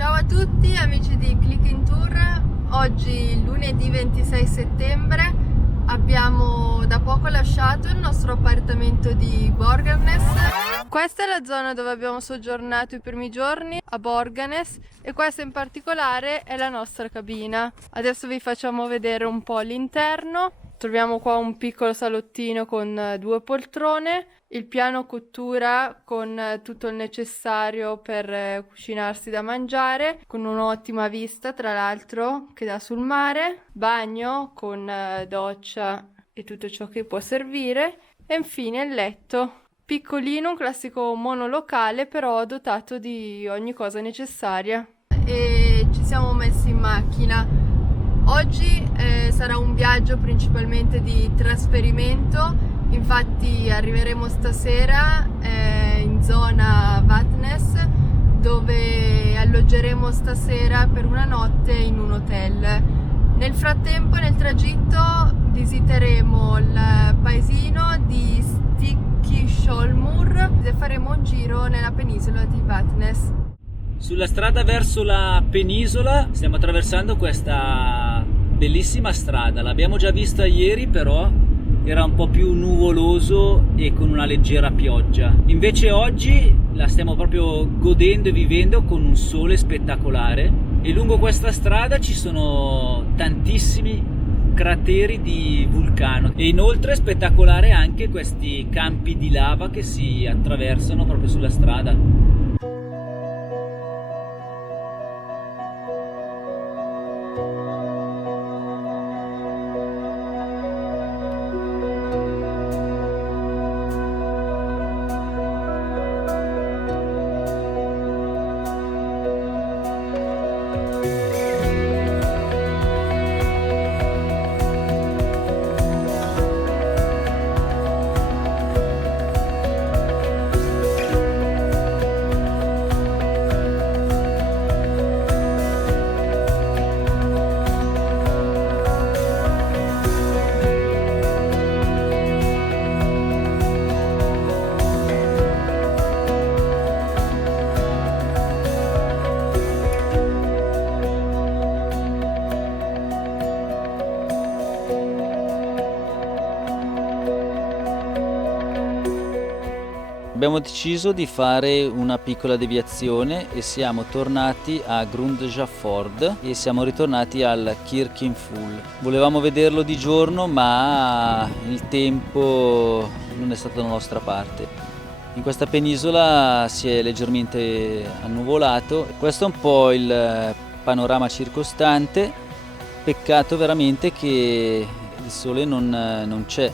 Ciao a tutti amici di Click in Tour, oggi lunedì 26 settembre abbiamo da poco lasciato il nostro appartamento di Borgarnes. Questa è la zona dove abbiamo soggiornato i primi giorni a Borgarnes e questa in particolare è la nostra cabina. Adesso vi facciamo vedere un po' l'interno. Troviamo qua un piccolo salottino con due poltrone, il piano cottura con tutto il necessario per cucinarsi da mangiare, con un'ottima vista tra l'altro che dà sul mare, bagno con doccia e tutto ciò che può servire e infine il letto. Piccolino, un classico monolocale però dotato di ogni cosa necessaria. E ci siamo messi in macchina. Oggi sarà un viaggio principalmente di trasferimento, infatti arriveremo stasera in zona Vatnes, dove alloggeremo stasera per una notte in un hotel. Nel frattempo, nel tragitto, visiteremo il paesino di Stikishólmur e faremo un giro nella penisola di Vatnes. Sulla strada verso la penisola stiamo attraversando questa bellissima strada, l'abbiamo già vista ieri però era un po' più nuvoloso e con una leggera pioggia. Invece oggi la stiamo proprio godendo e vivendo con un sole spettacolare e lungo questa strada ci sono tantissimi crateri di vulcano e inoltre è spettacolare anche questi campi di lava che si attraversano proprio sulla strada. Abbiamo deciso di fare una piccola deviazione e siamo tornati a Grundjafjord e siamo ritornati al Kirkenful. Volevamo vederlo di giorno ma il tempo non è stato dalla nostra parte. In questa penisola si è leggermente annuvolato, questo è un po' il panorama circostante, peccato veramente che il sole non c'è.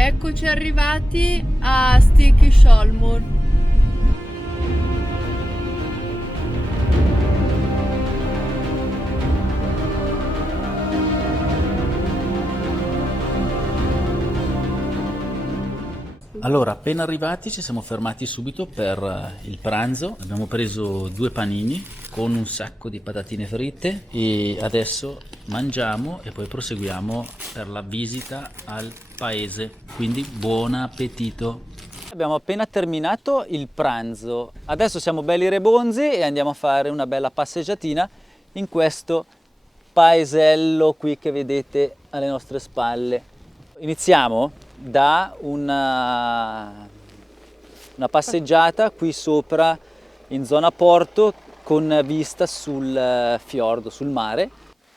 Eccoci arrivati a Stikishólmur. Allora, appena arrivati ci siamo fermati subito per il pranzo, abbiamo preso 2 panini con un sacco di patatine fritte e adesso mangiamo e poi proseguiamo per la visita al paese, quindi buon appetito! Abbiamo appena terminato il pranzo, adesso siamo belli rebonzi e andiamo a fare una bella passeggiatina in questo paesello qui che vedete alle nostre spalle. Iniziamo da una passeggiata qui sopra in zona porto con vista sul fiordo, sul mare.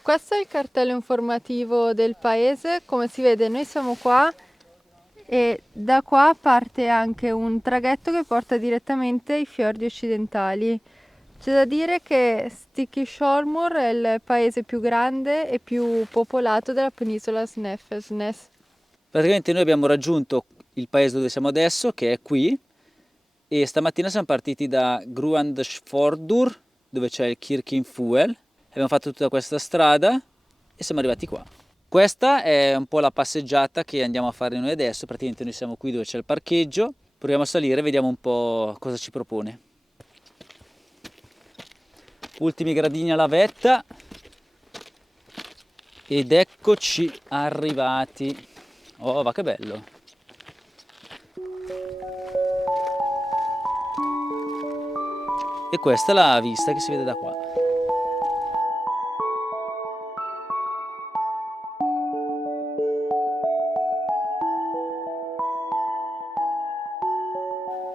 Questo è il cartello informativo del paese, come si vede noi siamo qua e da qua parte anche un traghetto che porta direttamente ai fiordi occidentali. C'è da dire che Stikisholmur è il paese più grande e più popolato della penisola Snæfellsnes. Praticamente noi abbiamo raggiunto il paese dove siamo adesso, che è qui, e stamattina siamo partiti da Gruandisfjordur, dove c'è il Kirkinfuel. Abbiamo fatto tutta questa strada e siamo arrivati qua. Questa è un po' la passeggiata che andiamo a fare noi adesso. Praticamente noi siamo qui dove c'è il parcheggio. Proviamo a salire e vediamo un po' cosa ci propone. Ultimi gradini alla vetta ed eccoci arrivati. Oh, va che bello! E questa è la vista che si vede da qua.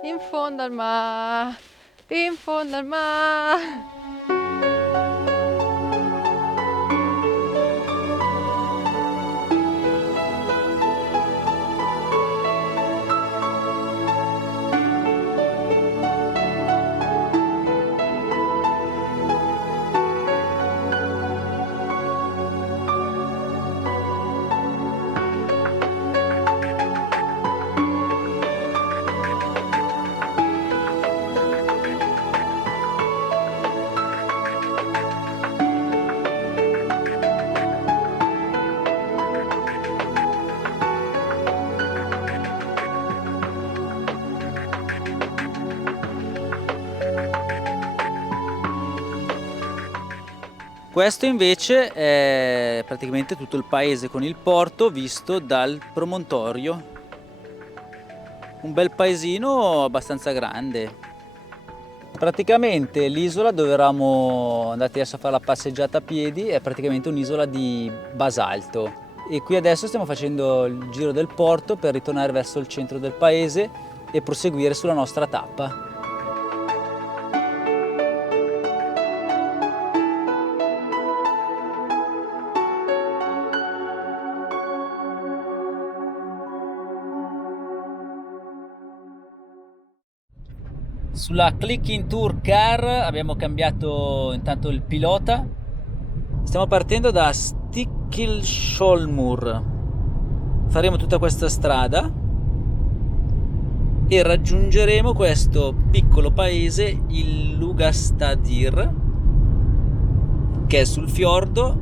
In fondo al mare, in fondo al mare. Questo invece è praticamente tutto il paese con il porto visto dal promontorio. Un bel paesino abbastanza grande. Praticamente l'isola dove eravamo andati adesso a fare la passeggiata a piedi è praticamente un'isola di basalto. E qui adesso stiamo facendo il giro del porto per ritornare verso il centro del paese e proseguire sulla nostra tappa. Sulla Clicking Tour Car abbiamo cambiato intanto il pilota. Stiamo partendo da Stikisholmur. Faremo tutta questa strada e raggiungeremo questo piccolo paese, il Lugastadir, che è sul fiordo,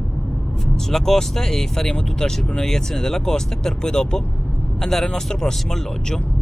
sulla costa, e faremo tutta la circonnavigazione della costa per poi dopo andare al nostro prossimo alloggio.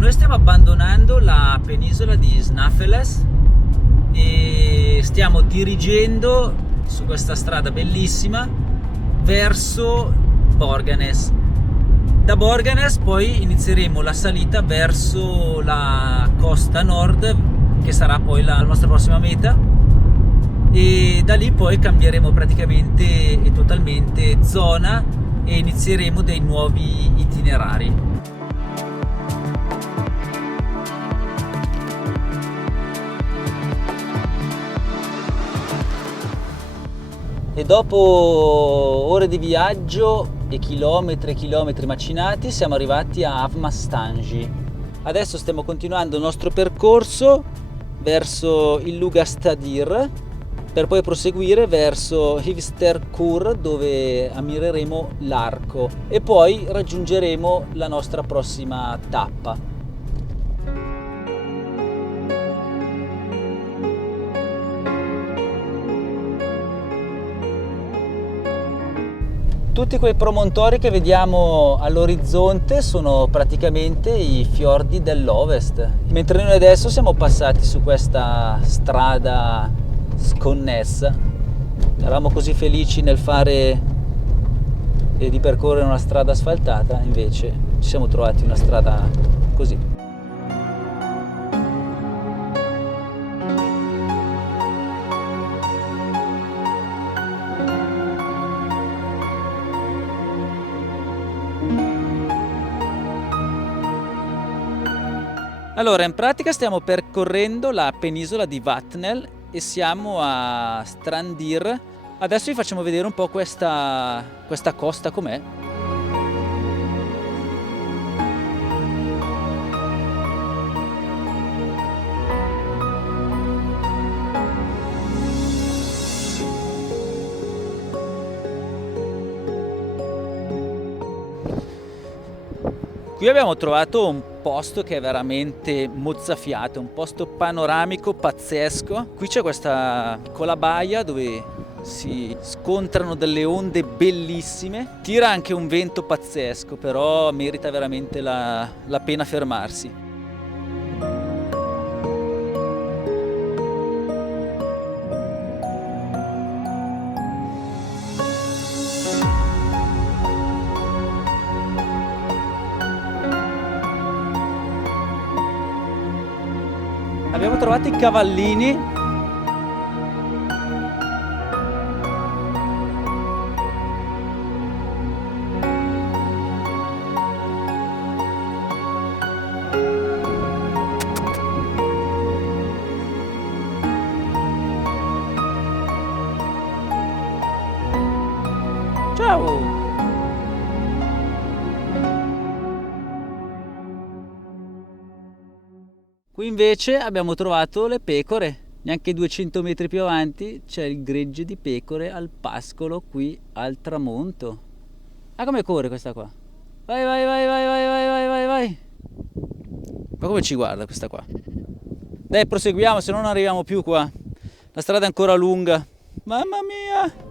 Noi stiamo abbandonando la penisola di Snaefellsnes e stiamo dirigendo su questa strada bellissima verso Borgarnes. Da Borgarnes poi inizieremo la salita verso la costa nord, che sarà poi la nostra prossima meta, e da lì poi cambieremo praticamente e totalmente zona e inizieremo dei nuovi itinerari. E dopo ore di viaggio e chilometri macinati siamo arrivati a Avmastangi. Adesso stiamo continuando il nostro percorso verso il Lugastadir per poi proseguire verso Hivsterkur, dove ammireremo l'arco e poi raggiungeremo la nostra prossima tappa. tutti quei promontori che vediamo all'orizzonte sono praticamente i fiordi dell'Ovest, mentre noi adesso siamo passati su questa strada sconnessa. Eravamo così felici nel fare e di percorrere una strada asfaltata, invece ci siamo trovati una strada così. Allora, in pratica stiamo percorrendo la penisola di Vatnel e siamo a Strandir. Adesso vi facciamo vedere un po' questa costa com'è. Qui abbiamo trovato un posto che è veramente mozzafiato, un posto panoramico pazzesco. Qui c'è questa piccola baia dove si scontrano delle onde bellissime. Tira anche un vento pazzesco, però merita veramente la pena fermarsi. Abbiamo trovato i cavallini. Ciao! Qui invece abbiamo trovato le pecore, neanche 200 metri più avanti c'è il gregge di pecore al pascolo qui al tramonto. Ah, come corre questa qua? Vai, vai, vai, vai, vai, vai, vai, vai, vai. Ma come ci guarda questa qua? Dai, proseguiamo, se no non arriviamo più qua. La strada è ancora lunga. Mamma mia!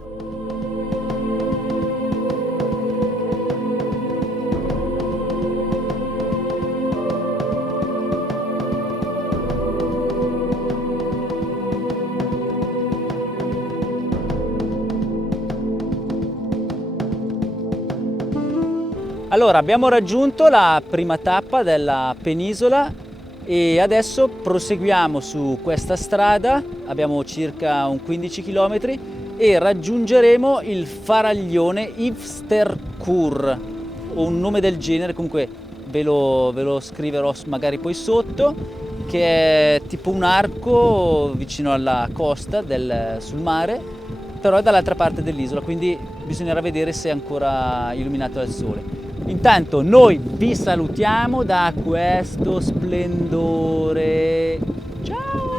Allora, abbiamo raggiunto la prima tappa della penisola e adesso proseguiamo su questa strada, abbiamo circa un 15 km e raggiungeremo il faraglione Ivsterkur o un nome del genere, comunque ve lo scriverò magari poi sotto, che è tipo un arco vicino alla costa sul mare, però è dall'altra parte dell'isola, quindi bisognerà vedere se è ancora illuminato dal sole. Intanto noi vi salutiamo da questo splendore. Ciao!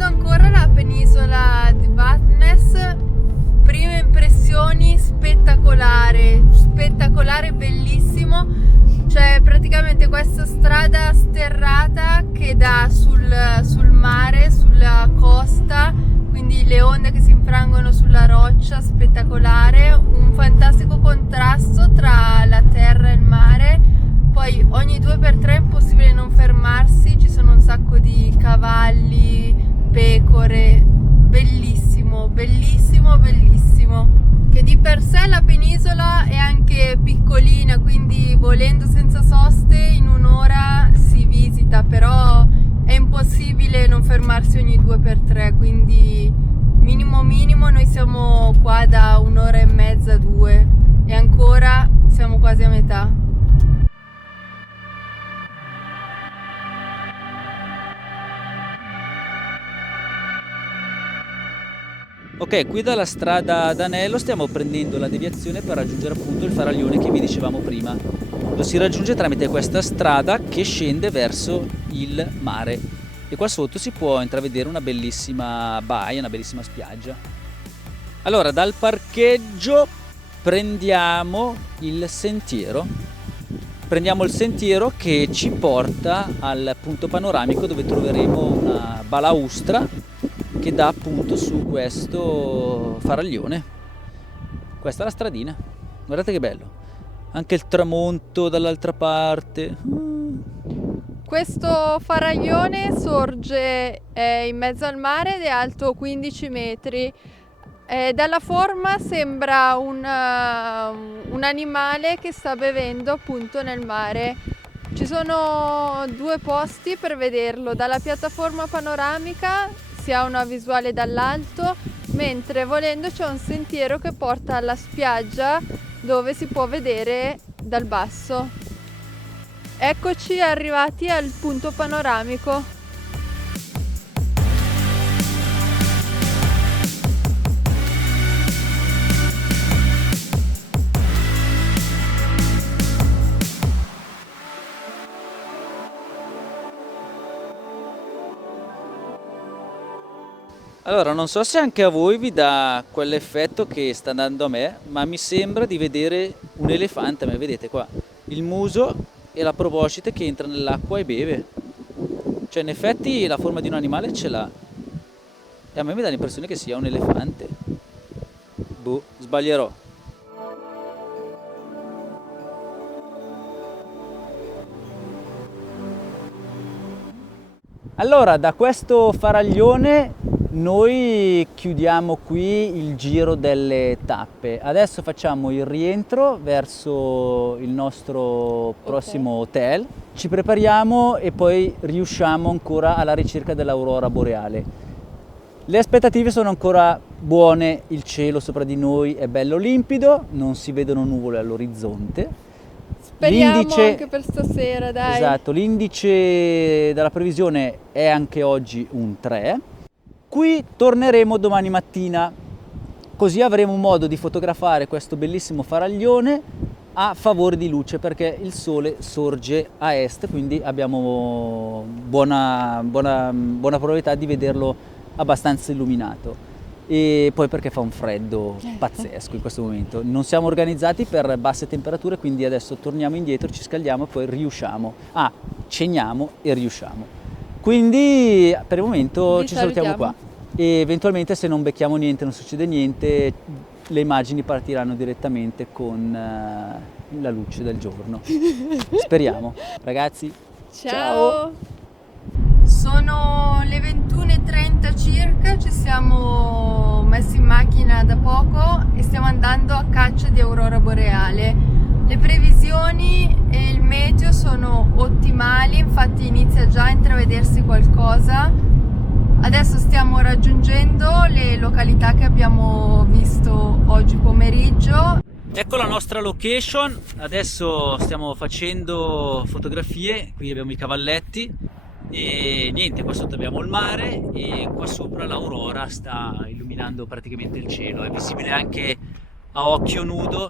Ancora la penisola di Vatnes, prime impressioni spettacolare, bellissimo. C'è praticamente questa strada sterrata che dà sul mare, sulla costa, quindi le onde che si infrangono sulla roccia, spettacolare, un fantastico contrasto tra la terra e il mare. Poi ogni 2x3 è impossibile non fermarsi, ci sono un sacco di cavalli, pecore, bellissimo, bellissimo, bellissimo. Che di per sé la penisola è anche piccolina, quindi volendo senza soste in un'ora si visita, però è impossibile non fermarsi ogni 2x3, quindi minimo noi siamo qua da un'ora e mezza, 2, e ancora siamo quasi a metà. Ok, qui dalla strada d'Anello stiamo prendendo la deviazione per raggiungere appunto il faraglione che vi dicevamo prima. Lo si raggiunge tramite questa strada che scende verso il mare e qua sotto si può intravedere una bellissima baia, una bellissima spiaggia. Allora, dal parcheggio prendiamo il sentiero che ci porta al punto panoramico dove troveremo una balaustra che dà appunto su questo faraglione. Questa è la stradina, guardate che bello, anche il tramonto dall'altra parte. Questo faraglione sorge in mezzo al mare ed è alto 15 metri. Dalla forma sembra un animale che sta bevendo appunto nel mare. Ci sono due posti per vederlo: dalla piattaforma panoramica si ha una visuale dall'alto, mentre volendo c'è un sentiero che porta alla spiaggia dove si può vedere dal basso. Eccoci arrivati al punto panoramico. Allora, non so se anche a voi vi dà quell'effetto che sta dando a me, ma mi sembra di vedere un elefante, ma vedete qua, il muso e la proboscide che entra nell'acqua e beve. Cioè, in effetti la forma di un animale ce l'ha. E a me mi dà l'impressione che sia un elefante. Boh, sbaglierò. Allora, da questo faraglione noi chiudiamo qui il giro delle tappe. Adesso facciamo il rientro verso il nostro prossimo hotel. Ci prepariamo e poi riusciamo ancora alla ricerca dell'aurora boreale. Le aspettative sono ancora buone, il cielo sopra di noi è bello limpido, non si vedono nuvole all'orizzonte. Speriamo anche per stasera, dai. Esatto, l'indice della previsione è anche oggi un 3. Qui torneremo domani mattina, così avremo modo di fotografare questo bellissimo faraglione a favore di luce, perché il sole sorge a est, quindi abbiamo buona probabilità di vederlo abbastanza illuminato. E poi perché fa un freddo pazzesco in questo momento. Non siamo organizzati per basse temperature, quindi adesso torniamo indietro, ci scaldiamo e poi riusciamo. Ceniamo e riusciamo. Quindi per il momento ci salutiamo qua e eventualmente, se non becchiamo niente, non succede niente, le immagini partiranno direttamente con la luce del giorno. Speriamo. Ragazzi, Ciao! Sono le 21:30 circa, ci siamo messi in macchina da poco e stiamo andando a caccia di aurora boreale. Le previsioni e il meteo sono ottimali, infatti inizia già a intravedersi qualcosa. Adesso stiamo raggiungendo le località che abbiamo visto oggi pomeriggio. ecco la nostra location. Adesso stiamo facendo fotografie, qui abbiamo i cavalletti e niente, qua sotto abbiamo il mare e qua sopra l'aurora sta illuminando praticamente il cielo, è visibile anche a occhio nudo.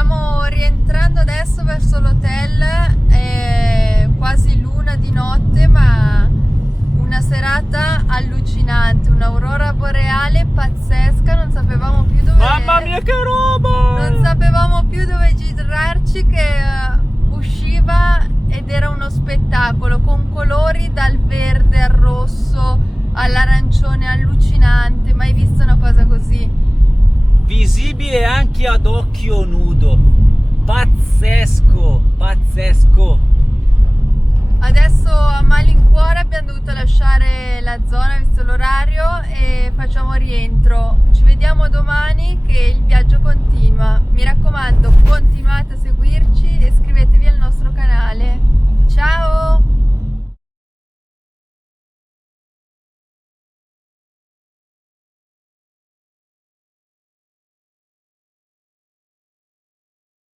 Stiamo rientrando adesso verso l'hotel, è quasi l'una di notte, ma una serata allucinante, un'aurora boreale pazzesca, non sapevamo più dove... Mamma mia che roba! Non sapevamo più dove girarci, che usciva ed era uno spettacolo con colori dal verde al rosso all'arancione, allucinante, mai visto una cosa così. Visibile anche ad occhio nudo, pazzesco, pazzesco. Adesso a malincuore abbiamo dovuto lasciare la zona visto l'orario e facciamo rientro. Ci vediamo domani che il viaggio